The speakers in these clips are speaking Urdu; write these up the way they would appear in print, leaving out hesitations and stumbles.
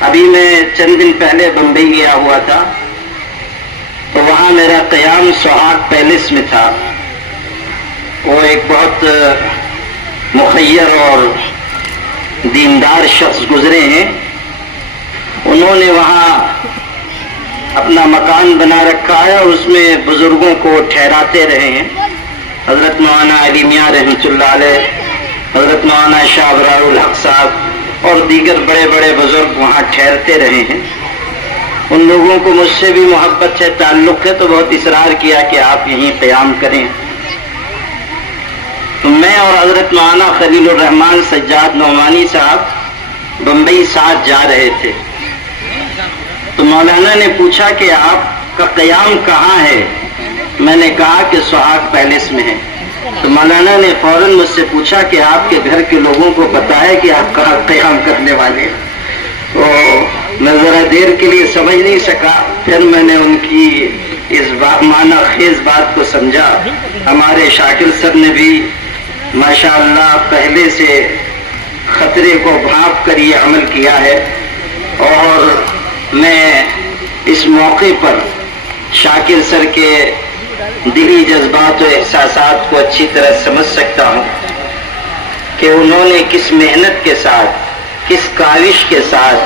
ابھی میں چند دن پہلے بمبئی گیا ہوا تھا، تو وہاں میرا قیام سہاگ پیلس میں تھا. وہ ایک بہت مخیر اور دیندار شخص گزرے ہیں. انہوں نے وہاں اپنا مکان بنا رکھا ہے اور اس میں بزرگوں کو ٹھہراتے رہے ہیں. حضرت مولانا علی میاں رحمۃ اللہ علیہ، حضرت مولانا شاہ ابرار الحق صاحب اور دیگر بڑے بڑے بزرگ وہاں ٹھہرتے رہے ہیں. ان لوگوں کو مجھ سے بھی محبت ہے، تعلق ہے، تو بہت اصرار کیا کہ آپ یہیں قیام کریں. تو میں اور حضرت مولانا خلیل الرحمان سجاد نعمانی صاحب بمبئی ساتھ جا رہے تھے. تو مولانا نے پوچھا کہ آپ کا قیام کہاں ہے؟ میں نے کہا کہ سہاگ پیلس میں ہے. تو مولانا نے فوراً مجھ سے پوچھا کہ آپ کے گھر کے لوگوں کو پتا ہے کہ آپ کہاں قیام کرنے والے ہیں؟ تو میں ذرا دیر کے لیے سمجھ نہیں سکا. پھر میں نے ان کی اس معنی خیز بات کو سمجھا. ہمارے شاکر سر نے بھی ماشاءاللہ پہلے سے خطرے کو بھانپ کر یہ عمل کیا ہے، اور میں اس موقع پر شاکر سر کے دلی جذبات و احساسات کو اچھی طرح سمجھ سکتا ہوں کہ انہوں نے کس محنت کے ساتھ، کس کاوش کے ساتھ،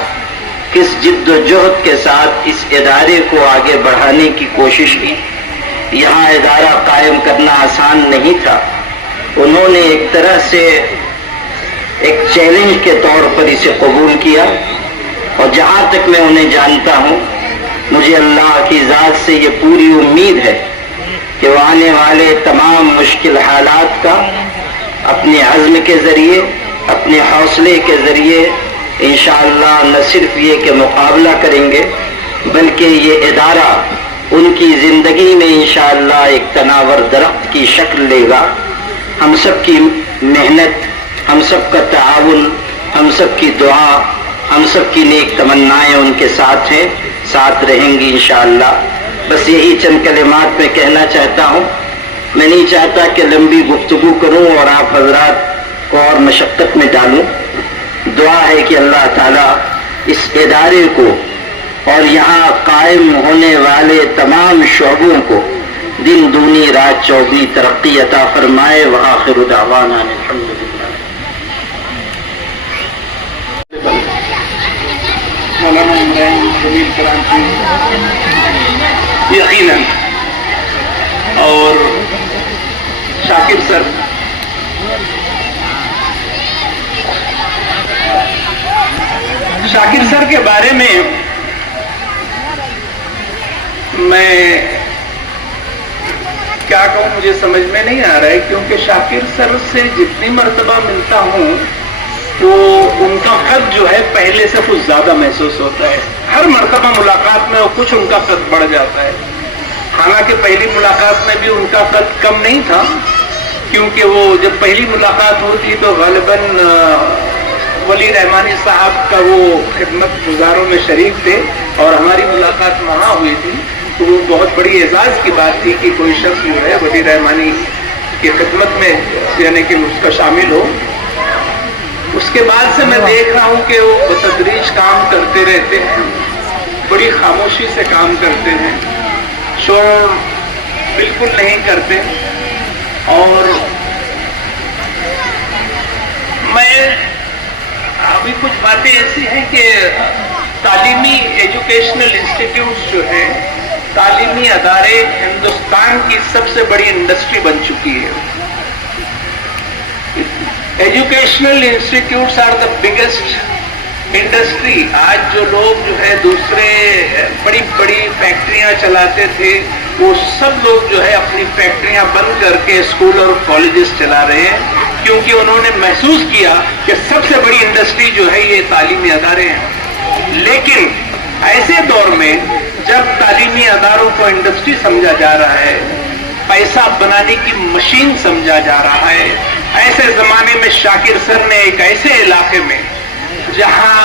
کس جد و جہد کے ساتھ اس ادارے کو آگے بڑھانے کی کوشش کی. یہاں ادارہ قائم کرنا آسان نہیں تھا. انہوں نے ایک طرح سے ایک چیلنج کے طور پر اسے قبول کیا، اور جہاں تک میں انہیں جانتا ہوں، مجھے اللہ کی ذات سے یہ پوری امید ہے کہ وہ آنے والے تمام مشکل حالات کا اپنے عزم کے ذریعے، اپنے حوصلے کے ذریعے انشاءاللہ نہ صرف یہ کہ مقابلہ کریں گے، بلکہ یہ ادارہ ان کی زندگی میں انشاءاللہ ایک تناور درخت کی شکل لے گا. ہم سب کی محنت، ہم سب کا تعاون، ہم سب کی دعا، ہم سب کی نیک تمنائیں ان کے ساتھ ہیں، ساتھ رہیں گی انشاءاللہ. بس یہی چند کلمات میں کہنا چاہتا ہوں. میں نہیں چاہتا کہ لمبی گفتگو کروں اور آپ حضرات کو اور مشقت میں ڈالوں. دعا ہے کہ اللہ تعالیٰ اس ادارے کو اور یہاں قائم ہونے والے تمام شعبوں کو دن دونی رات چوگنی ترقی عطا فرمائے. وآخر دعوانا الحمدللہ. مولانا عمران جمیل کرانچی یقیناً، اور شاکر سر کے بارے میں میں کیا کہوں، مجھے سمجھ میں نہیں آ رہا ہے، کیونکہ شاکر سر سے جتنی مرتبہ ملتا ہوں وہ ان کا قد جو ہے پہلے سے کچھ زیادہ محسوس ہوتا ہے. ہر مرتبہ ملاقات میں کچھ ان کا قد بڑھ جاتا ہے. حالانکہ پہلی ملاقات میں بھی ان کا قد کم نہیں تھا، کیونکہ وہ جب پہلی ملاقات ہوتی تو غالباً ولی رحمانی صاحب کا وہ خدمت گزاروں میں شریک تھے اور ہماری ملاقات وہاں ہوئی تھی. تو وہ بہت بڑی اعزاز کی بات تھی کہ کوئی شخص جو ہے ولی رحمانی کی خدمت میں یعنی کہ اس کا شامل ہو. اس کے بعد سے میں دیکھ رہا ہوں کہ وہ بتدریج کام کرتے رہتے ہیں، بڑی خاموشی سے کام کرتے ہیں، شور بالکل نہیں کرتے. اور میں ابھی کچھ باتیں ایسی ہیں کہ تعلیمی ایجوکیشنل انسٹیٹیوٹس جو ہیں، تعلیمی ادارے ہندوستان کی سب سے بڑی انڈسٹری بن چکی ہے. Educational institutes are the biggest industry. آج جو لوگ جو ہے دوسرے بڑی بڑی فیکٹریاں چلاتے تھے، وہ سب لوگ جو ہے اپنی فیکٹریاں بند کر کے اسکول اور کالجز چلا رہے ہیں، کیونکہ انہوں نے محسوس کیا کہ سب سے بڑی انڈسٹری جو ہے یہ تعلیمی ادارے ہیں. لیکن ایسے دور میں جب تعلیمی اداروں کو انڈسٹری سمجھا جا رہا ہے، پیسہ بنانے کی مشین سمجھا جا رہا ہے، ایسے زمانے میں شاکر سر نے ایک ایسے علاقے میں جہاں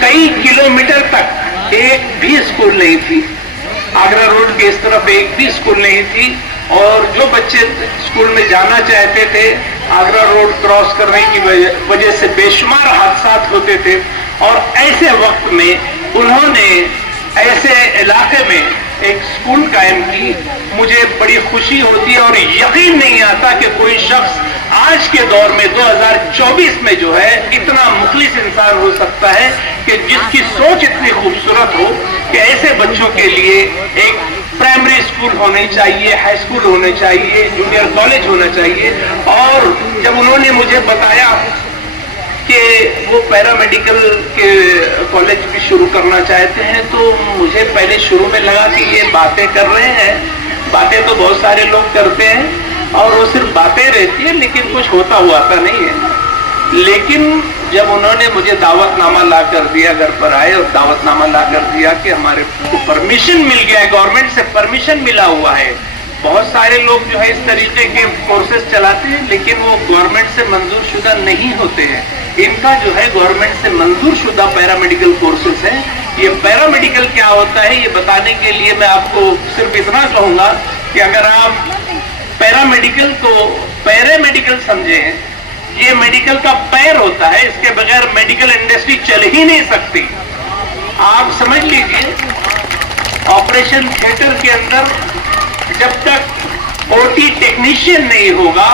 کئی کلومیٹر تک ایک بھی اسکول نہیں تھی، آگرہ روڈ کے اس طرف ایک بھی اسکول نہیں تھی، اور جو بچے اسکول میں جانا چاہتے تھے آگرہ روڈ کراس کرنے کی وجہ سے بے شمار حادثات ہوتے تھے. اور ایسے وقت میں انہوں نے ایسے علاقے میں ایک اسکول قائم کی. مجھے بڑی خوشی ہوتی ہے اور یقین نہیں آتا کہ کوئی شخص آج کے دور میں 2024 میں جو ہے اتنا مخلص انسان ہو سکتا ہے کہ جس کی سوچ اتنی خوبصورت ہو کہ ایسے بچوں کے لیے ایک پرائمری اسکول ہونے چاہیے, ہائی اسکول ہونے چاہیے, جونیئر کالج ہونا چاہیے. اور جب انہوں نے مجھے بتایا کہ وہ پیرامیڈیکل کے کالج بھی شروع کرنا چاہتے ہیں تو مجھے پہلے شروع میں لگا کہ یہ باتیں کر رہے ہیں. باتیں تو بہت سارے لوگ کرتے ہیں اور وہ صرف باتیں رہتی ہیں لیکن کچھ ہوتا ہوا تو نہیں ہے. لیکن جب انہوں نے مجھے دعوت نامہ لا کر دیا, گھر پر آئے اور دعوت نامہ لا کر دیا کہ ہمارے کو پرمیشن مل گیا ہے, گورنمنٹ سے پرمیشن ملا ہوا ہے. بہت سارے لوگ جو ہے اس طریقے کے کورسز چلاتے ہیں لیکن وہ گورنمنٹ سے منظور شدہ نہیں ہوتے ہیں. ان کا جو ہے گورنمنٹ سے منظور شدہ پیرامیڈیکل کورسز ہیں. یہ پیرامیڈیکل کیا ہوتا ہے یہ بتانے کے لیے میں آپ کو صرف اتنا کہوں گا کہ اگر آپ پیرامیڈیکل کو پیرامیڈیکل سمجھیں, یہ میڈیکل کا پیر ہوتا ہے, اس کے بغیر میڈیکل انڈسٹری چل ہی نہیں سکتی. آپ سمجھ لیجئے آپریشن تھیٹر کے اندر جب تک او ٹی ٹیکنیشین نہیں ہوگا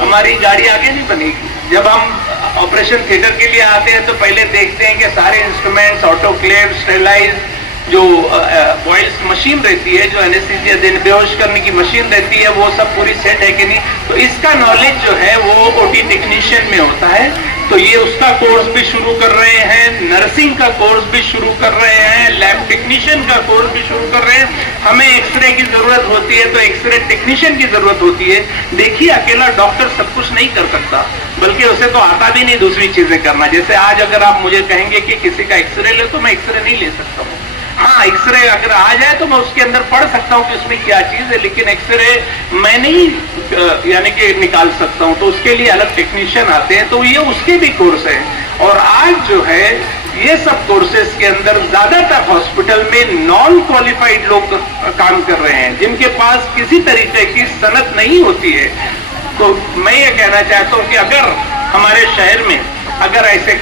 ہماری گاڑی آگے نہیں بنے گی. جب ہم آپریشن تھیٹر کے لیے آتے ہیں تو پہلے دیکھتے ہیں کہ سارے انسٹرومنٹس, آٹو کلیو, اسٹیرلائز, جو بوائلس مشین رہتی ہے, جو اینستھیزیا دینے بے ہوش کرنے کی مشین رہتی ہے, وہ سب پوری سیٹ ہے کہ نہیں. تو اس کا نالج جو ہے وہ او ٹی ٹیکنیشین میں ہوتا ہے. تو یہ اس کا کورس بھی شروع کر رہے ہیں, نرسنگ کا کورس بھی شروع کر رہے ہیں, لیب ٹیکنیشین کا کورس بھی شروع کر رہے ہیں. ہمیں ایکس رے کی ضرورت ہوتی ہے تو ایکس رے ٹیکنیشین کی ضرورت ہوتی ہے. دیکھیے اکیلا ڈاکٹر سب کچھ نہیں کر سکتا بلکہ اسے تو آتا بھی نہیں دوسری چیزیں کرنا. جیسے آج اگر آپ مجھے کہیں گے کہ کسی کا ایکس رے لے تو میں ایکس رے نہیں لے سکتا ہوں. ہاں ایکس رے اگر آ جائے تو میں اس کے اندر پڑھ سکتا ہوں کہ اس میں کیا چیز ہے, لیکن ایکس رے میں نہیں یعنی کہ نکال سکتا ہوں. تو اس کے لیے الگ ٹیکنیشین آتے ہیں, تو یہ اس کے بھی کورس ہے. اور آج جو ہے یہ سب کورسز کے اندر زیادہ تر ہاسپٹل میں نان کوالیفائڈ لوگ کام کر رہے ہیں جن کے پاس کسی طریقے کی صنعت نہیں ہوتی ہے. تو میں یہ کہنا چاہتا ہوں کہ اگر ہمارے شہر میں اگر ایسے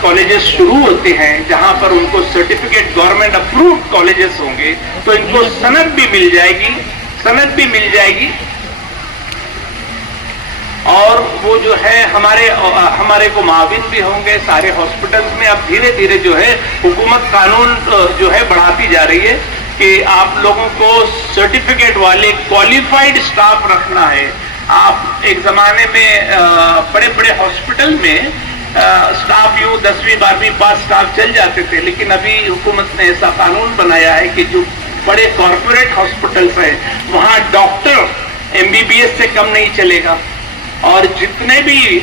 کالجز شروع ہوتے ہیں جہاں پر ان کو سرٹیفکیٹ گورنمنٹ اپرووڈ کالجز ہوں گے تو ان کو صنعت بھی مل جائے گی, صنعت بھی مل جائے گی. اور وہ جو ہے ہمارے کو معاون بھی ہوں گے سارے ہاسپٹلز میں. اب دھیرے دھیرے جو ہے حکومت قانون جو ہے بڑھاتی جا رہی ہے کہ آپ لوگوں کو سرٹیفکیٹ والے کوالیفائڈ سٹاف رکھنا ہے. آپ ایک زمانے میں بڑے بڑے ہاسپٹل میں سٹاف یوں 10ویں 12ویں پاس سٹاف چل جاتے تھے, لیکن ابھی حکومت نے ایسا قانون بنایا ہے کہ جو بڑے کارپوریٹ ہاسپٹلز ہیں وہاں ڈاکٹر MBBS سے کم نہیں چلے گا. اور جتنے بھی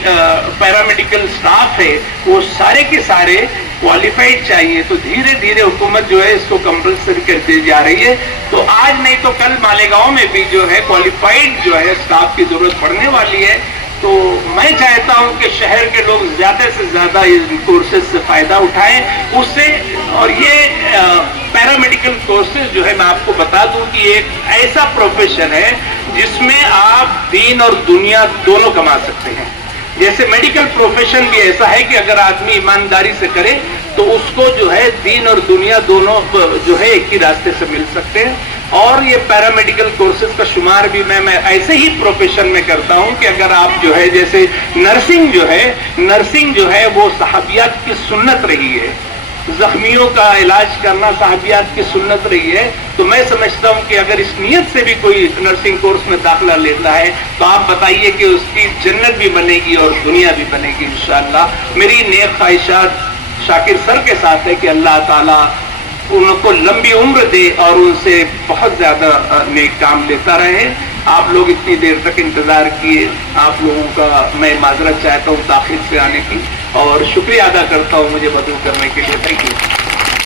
پیرامیڈیکل سٹاف ہے وہ سارے کے سارے کوالیفائڈ چاہیے. تو دھیرے دھیرے حکومت جو ہے اس کو کمپلسری کرتی جا رہی ہے. تو آج نہیں تو کل مالیگاؤں میں بھی جو ہے کوالیفائڈ جو ہے سٹاف کی ضرورت پڑنے والی ہے. تو میں چاہتا ہوں کہ شہر کے لوگ زیادہ سے زیادہ اس کورسز سے فائدہ اٹھائیں اس سے. اور یہ پیرامیڈیکل کورسز جو ہے میں آپ کو بتا دوں کہ ایک ایسا پروفیشن ہے جس میں آپ دین اور دنیا دونوں کما سکتے ہیں. جیسے میڈیکل پروفیشن بھی ایسا ہے کہ اگر آدمی ایمانداری سے کرے تو اس کو جو ہے دین اور دنیا دونوں جو ہے ایک ہی راستے سے مل سکتے ہیں. اور یہ پیرامیڈیکل کورسز کا شمار بھی میں ایسے ہی پروفیشن میں کرتا ہوں کہ اگر آپ جو ہے جیسے نرسنگ جو ہے وہ صحابیات کی سنت رہی ہے, زخمیوں کا علاج کرنا صحابیات کی سنت رہی ہے. تو میں سمجھتا ہوں کہ اگر اس نیت سے بھی کوئی نرسنگ کورس میں داخلہ لیتا ہے تو آپ بتائیے کہ اس کی جنت بھی بنے گی اور دنیا بھی بنے گی انشاءاللہ. میری نیک خواہشات شاکر سر کے ساتھ ہے کہ اللہ تعالیٰ ان کو لمبی عمر دے اور ان سے بہت زیادہ نیک کام لیتا رہے. آپ لوگ اتنی دیر تک انتظار کیے, آپ لوگوں کا میں معذرت چاہتا ہوں تاخیر سے آنے کی, اور شکریہ ادا کرتا ہوں مجھے مدعو کرنے کے لیے. Thank you.